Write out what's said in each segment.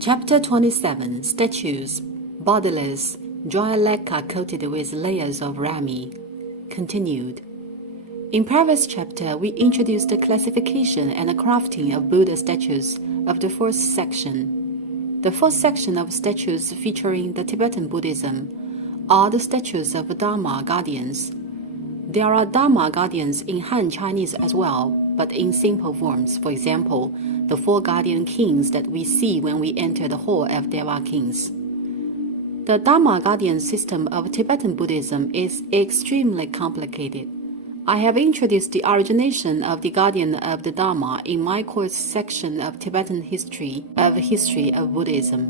Chapter 27 Statues, Bodiless, dry lacquer coated with layers of rami. Continued. In previous chapter, we introduced the classification and crafting of Buddha statues of the first section. The first section of statues featuring the Tibetan Buddhism are the statues of Dharma guardians. There are Dharma guardians in Han Chinese as well, but in simple forms. For example, the four guardian kings that we see when we enter the hall of Deva kings. The Dharma guardian system of Tibetan Buddhism is extremely complicated. I have introduced the origination of the guardian of the Dharma in my course section of Tibetan history of Buddhism.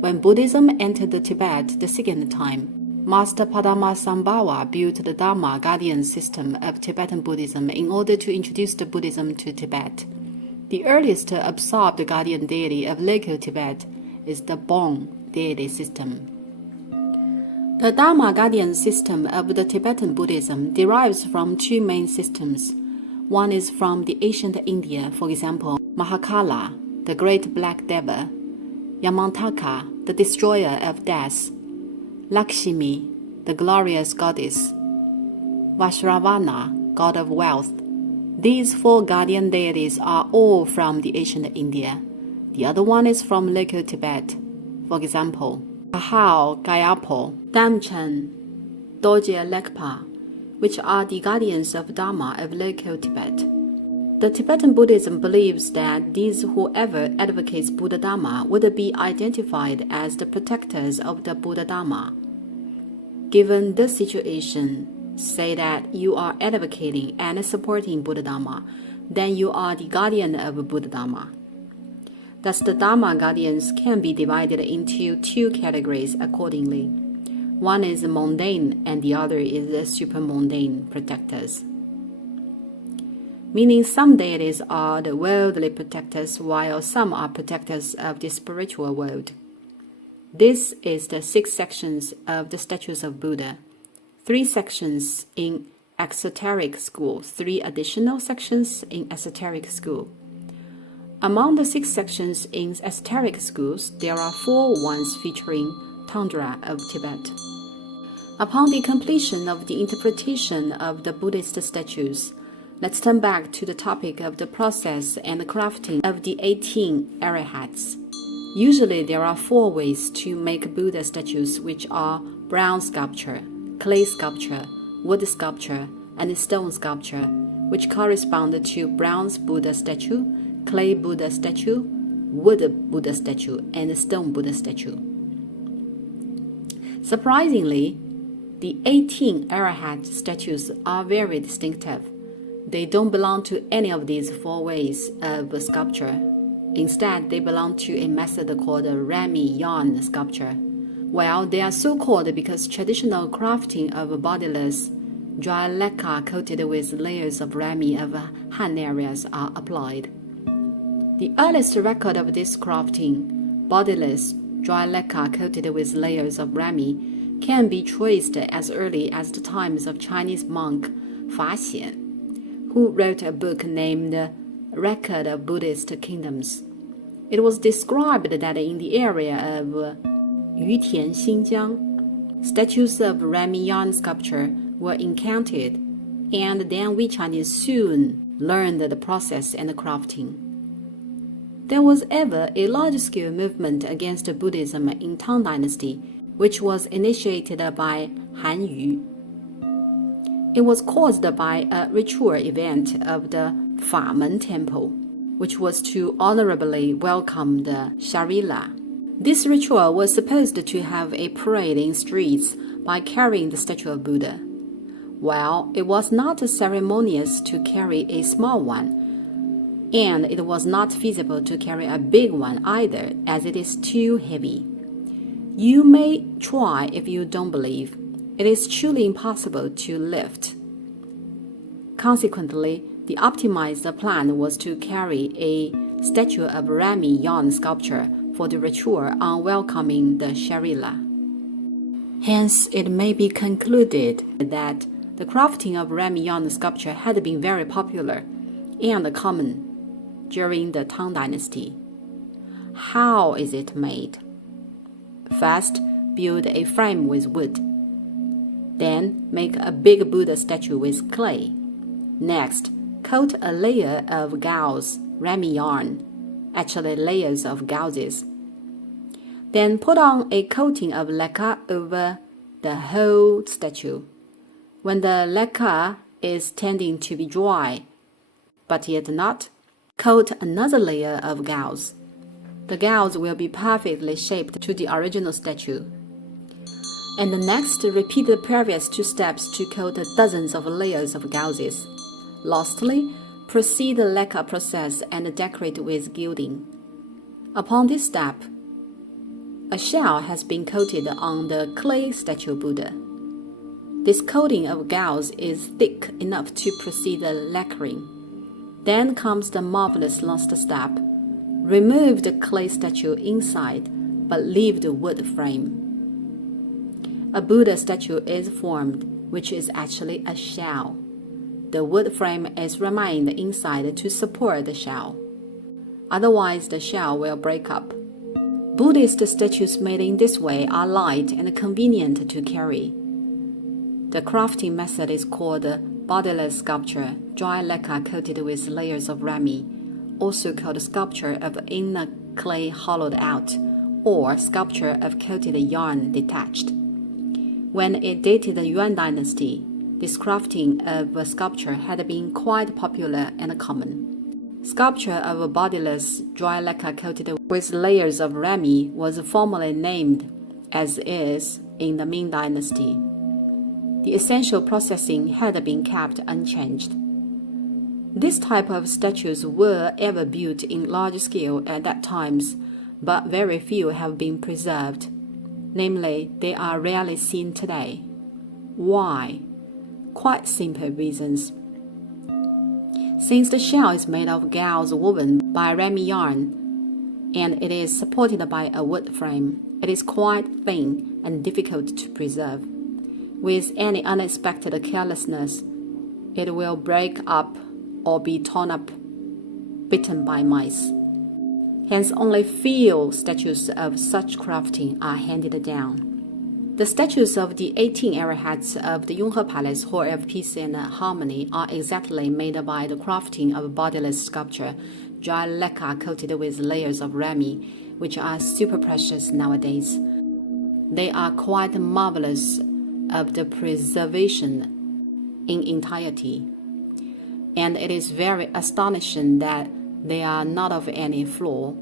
When Buddhism entered the Tibet the second time, Master Padmasambhava built the Dharma guardian system of Tibetan Buddhism in order to introduce the Buddhism to Tibet. The earliest absorbed guardian deity of local Tibet is the Bon deity system. The Dharma guardian system of the Tibetan Buddhism derives from two main systems. One is from the ancient India, for example, Mahakala, the great black devil, Yamantaka, the destroyer of death, Lakshmi, the glorious goddess, Vajravana, god of wealth. These four guardian deities are all from the ancient India. The other one is from local Tibet. For example, Ahau Gayapo, Damchen, Dorje Lekpa, which are the guardians of Dharma of local Tibet. The Tibetan Buddhism believes that these whoever advocates Buddha Dharma would be identified as the protectors of the Buddha Dharma. Given this situation, say that you are advocating and supporting Buddha Dharma, then you are the guardian of Buddha Dharma. Thus, the Dharma guardians can be divided into two categories accordingly. One is mundane and the other is the supramundane protectors. Meaning some deities are the worldly protectors while some are protectors of the spiritual world. This is the 6 sections of the statues of Buddha. 3 sections in exoteric school, 3 additional sections in esoteric school. Among the 6 sections in esoteric schools, there are 4 ones featuring tundra of Tibet. Upon the completion of the interpretation of the Buddhist statues, let's turn back to the topic of the process and the crafting of the 18 arahats. Usually there are 4 ways to make Buddha statues, which are bronze sculpture, clay sculpture, wood sculpture, and stone sculpture, which correspond to bronze Buddha statue, clay Buddha statue, wood Buddha statue, and stone Buddha statue. Surprisingly, the 18 arahat statues are very distinctive. They don't belong to any of these 4 ways of sculpture. Instead, they belong to a method called rami yarn sculpture. Well, they are so called because traditional crafting of bodiless, dry lacquer coated with layers of rami of Han areas are applied. The earliest record of this crafting, bodiless, dry lacquer coated with layers of rami, can be traced as early as the times of Chinese monk Fa Xian, who wrote a book named Record of Buddhist Kingdoms. It was described that in the area of Yutian, Xinjiang, statues of rami yarn sculpture were encountered, and then we Chinese soon learned the process and the crafting. There was ever a large-scale movement against Buddhism in Tang Dynasty, which was initiated by Han Yu. It was caused by a ritual event of the Famen Temple, which was to honorably welcome the Sharia. This ritual was supposed to have a parade in streets by carrying the statue of Buddha. Well, it was not ceremonious to carry a small one, and it was not feasible to carry a big one either, as it is too heavy. You may try if you don't believe. It is truly impossible to lift. Consequently, the optimized plan was to carry a statue of rami yarn sculpture for the ritual on welcoming the Sharia. Hence, it may be concluded that the crafting of rami yarn sculpture had been very popular and common during the Tang Dynasty. How is it made? First, build a frame with wood. Then, make a big Buddha statue with clay. Next, coat a layer of gauze, rami yarn, actually layers of gauzes. Then put on a coating of lacquer over the whole statue. When the lacquer is tending to be dry, but yet not, coat another layer of gauze. The gauze will be perfectly shaped to the original statue. And next, repeat the previous 2 steps to coat dozens of layers of gauzes. Lastly, proceed the lacquer process and decorate with gilding. Upon this step, a shell has been coated on the clay statue Buddha. This coating of gauze is thick enough to proceed the lacquering. Then comes the marvelous last step. Remove the clay statue inside, but leave the wood frame. A Buddha statue is formed, which is actually a shell. The wood frame is remained inside to support the shell. Otherwise, the shell will break up. Buddhist statues made in this way are light and convenient to carry. The crafting method is called bodiless sculpture, dry lacquer coated with layers of rami, also called sculpture of inner clay hollowed out, or sculpture of coated yarn detached. When it dated the Yuan dynasty, this crafting of a sculpture had been quite popular and common. Sculpture of a bodiless, dry lacquer coated with layers of rami was formerly named as is in the Ming dynasty. The essential processing had been kept unchanged. This type of statues were ever built in large scale at that times, but very few have been preserved. Namely, they are rarely seen today. Why? Quite simple reasons. Since the shell is made of gauze woven by rami yarn, and it is supported by a wood frame, it is quite thin and difficult to preserve. With any unexpected carelessness, it will break up or be torn up, bitten by mice. Hence, only few statues of such crafting are handed down. The statues of the 18 arahats of the Yonghe Palace Hall of Peace and Harmony are exactly made by the crafting of bodiless sculpture, dry lacquer coated with layers of rami, which are super precious nowadays. They are quite marvelous of the preservation in entirety, and it is very astonishing that they are not of any flaw.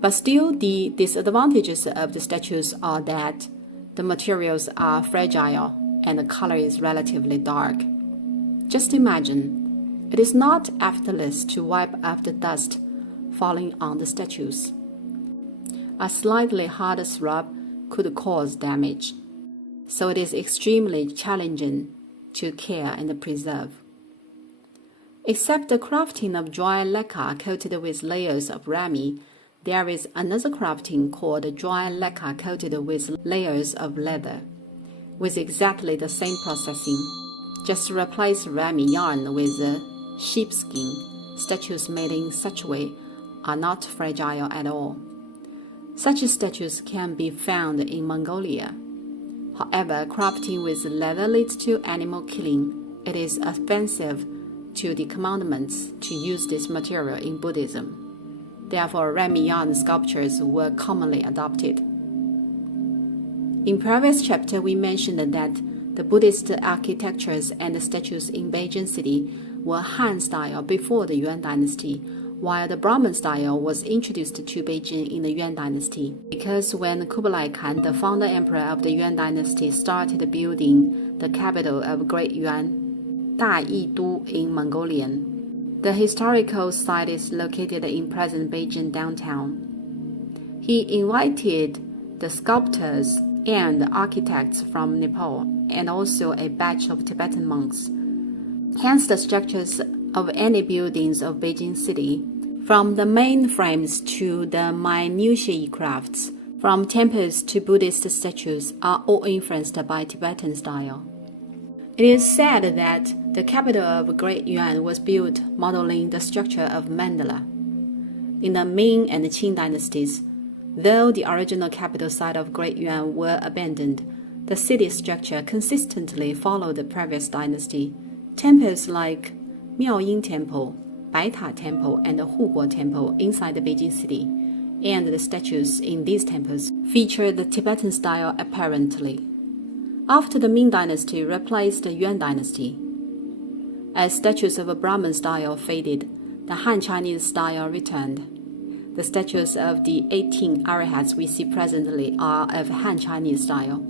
But still, the disadvantages of the statues are that the materials are fragile and the color is relatively dark. Just imagine, it is not effortless to wipe off the dust falling on the statues. A slightly hard rub could cause damage, so it is extremely challenging to care and preserve. Except the crafting of dry lacquer coated with layers of rami, there is another crafting called dry lacquer coated with layers of leather, with exactly the same processing. Just replace rami yarn with sheepskin. Statues made in such way are not fragile at all. Such statues can be found in Mongolia. However, crafting with leather leads to animal killing. It is offensive to the commandments to use this material in Buddhism. Therefore, rami yarn sculptures were commonly adopted. In previous chapter, we mentioned that the Buddhist architectures and statues in Beijing city were Han style before the Yuan dynasty, while the Brahmin style was introduced to Beijing in the Yuan dynasty. Because when Kublai Khan, the founder emperor of the Yuan dynasty, started building the capital of Great Yuan, Da-Yi-Du in Mongolian, the historical site is located in present Beijing downtown. He invited the sculptors and architects from Nepal and also a batch of Tibetan monks. Hence, the structures of any buildings of Beijing city, from the main frames to the minutiae crafts, from temples to Buddhist statues, are all influenced by Tibetan style. It is said that the capital of Great Yuan was built modeling the structure of mandala. In the Ming and Qing dynasties, though the original capital site of Great Yuan were abandoned, the city structure consistently followed the previous dynasty. Temples like Miaoying Temple, Baita Temple, and the Huguo Temple inside the Beijing city, and the statues in these temples feature the Tibetan style apparently. After the Ming dynasty replaced the Yuan dynasty, as statues of a Brahmin style faded, the Han Chinese style returned. The statues of the 18 arahats we see presently are of Han Chinese style.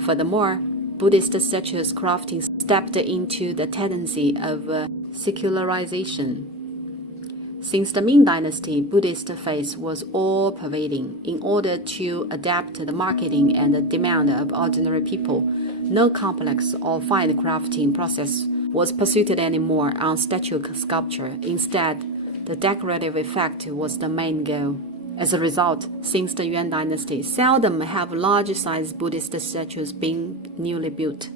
Furthermore, Buddhist statues crafting stepped into the tendency of secularization. Since the Ming dynasty, Buddhist faith was all-pervading. In order to adapt to the marketing and the demand of ordinary people, no complex or fine crafting process was pursued anymore on statue sculpture. Instead, the decorative effect was the main goal. As a result, since the Yuan dynasty, seldom have large-sized Buddhist statues been newly built.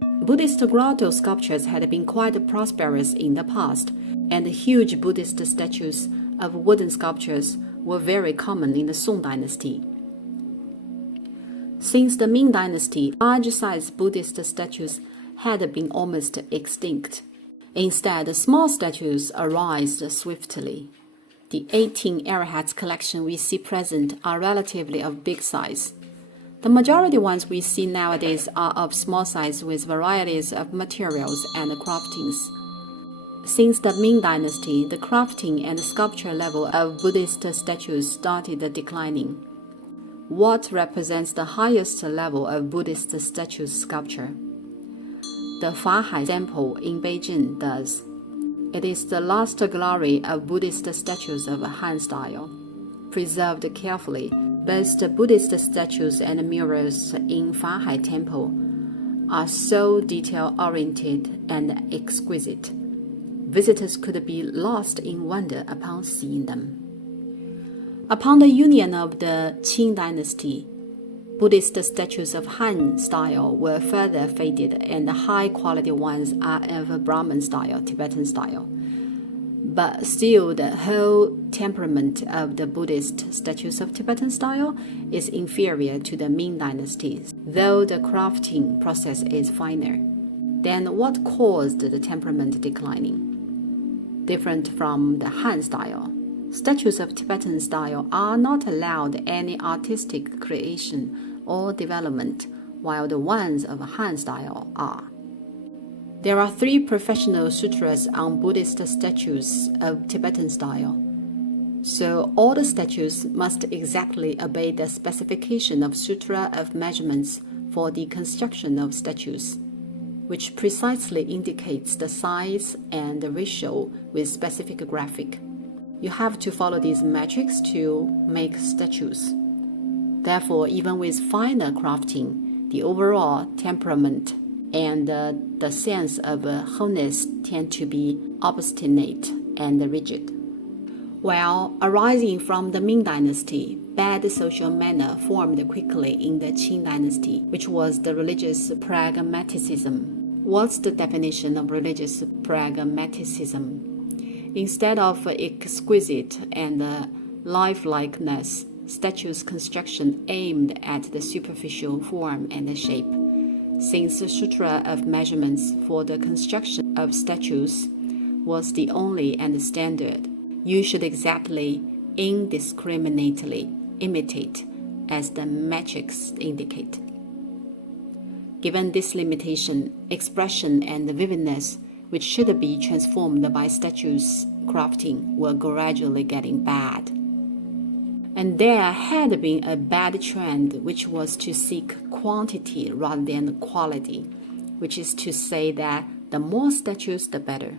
Buddhist grotto sculptures had been quite prosperous in the past, and huge Buddhist statues of wooden sculptures were very common in the Song dynasty. Since the Ming dynasty, large-sized Buddhist statues had been almost extinct. Instead, small statues arose swiftly. The 18 arahats collection we see present are relatively of big size. The majority ones we see nowadays are of small size with varieties of materials and craftings. Since the Ming dynasty, the crafting and sculpture level of Buddhist statues started declining. What represents the highest level of Buddhist statue sculpture? The Fahai Temple in Beijing does. It is the last glory of Buddhist statues of Han style. Preserved carefully, both the Buddhist statues and murals in Fahai Temple are so detail-oriented and exquisite. Visitors could be lost in wonder upon seeing them. Upon the union of the Qing dynasty, Buddhist statues of Han style were further faded, and the high-quality ones are of Brahmin style, Tibetan style. But still, the whole temperament of the Buddhist statues of Tibetan style is inferior to the Ming dynasties, though the crafting process is finer. Then what caused the temperament declining? Different from the Han style, statues of Tibetan style are not allowed any artistic creation or development, while the ones of Han style are. There are 3 professional sutras on Buddhist statues of Tibetan style, so all the statues must exactly obey the specification of Sutra of Measurements for the construction of statues, which precisely indicates the size and the ratio with specific graphic. You have to follow these metrics to make statues. Therefore, even with finer crafting, the overall temperament and the sense of wholeness tend to be obstinate and rigid. While arising from the Ming dynasty, bad social manner formed quickly in the Qing dynasty, which was the religious pragmatism. What's the definition of religious pragmatism? Instead of exquisite and lifelikeness, statues' construction aimed at the superficial form and shape. Since the Sutra of Measurements for the construction of statues was the only and standard, you should exactly, indiscriminately imitate as the metrics indicate. Given this limitation, expression and vividness, which should be transformed by statues crafting, were gradually getting bad. And there had been a bad trend, which was to seek quantity rather than quality, which is to say that the more statues, the better.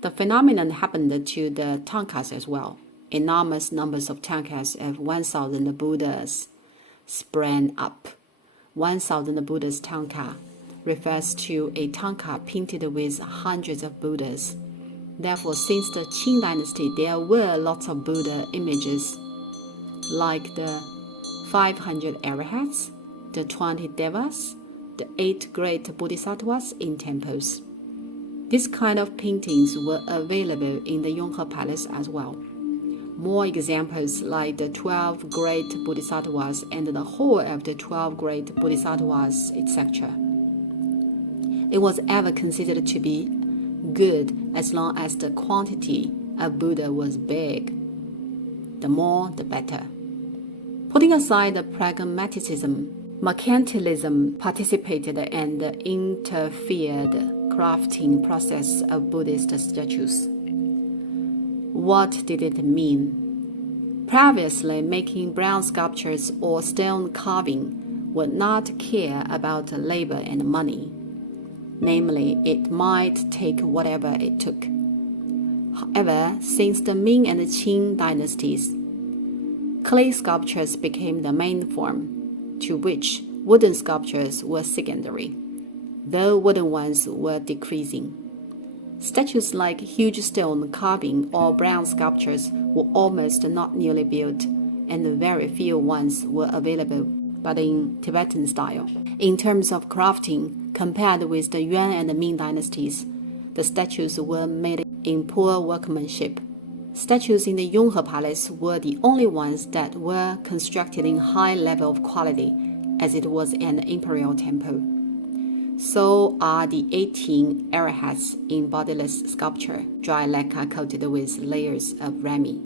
The phenomenon happened to the tankas as well. Enormous numbers of tankas of 1,000 Buddhas sprang up. 1,000 Buddhas tanka refers to a tanka painted with hundreds of Buddhas. Therefore, since the Qing dynasty, there were lots of Buddha images, like the 500 arahats, the 20 devas, the 8 great bodhisattvas in temples. This kind of paintings were available in the Yonghe Palace as well. More examples like the 12 great bodhisattvas and the whole of the 12 great bodhisattvas, etc. It was ever considered to be good as long as the quantity of Buddha was big. The more, the better. Putting aside the pragmatism, mercantilism participated and interfered crafting process of Buddhist statues. What did it mean? Previously, making bronze sculptures or stone carving would not care about labor and money. Namely, it might take whatever it took. However, since the Ming and Qing dynasties, clay sculptures became the main form, to which wooden sculptures were secondary, though wooden ones were decreasing. Statues like huge stone carving or bronze sculptures were almost not newly built, and very few ones were available, but in Tibetan style. In terms of crafting, compared with the Yuan and the Ming dynasties, the statues were made in poor workmanship. Statues in the Yonghe Palace were the only ones that were constructed in high level of quality, as it was an imperial temple. So are the 18 arahats in bodiless sculpture, dry lacquer coated with layers of rami.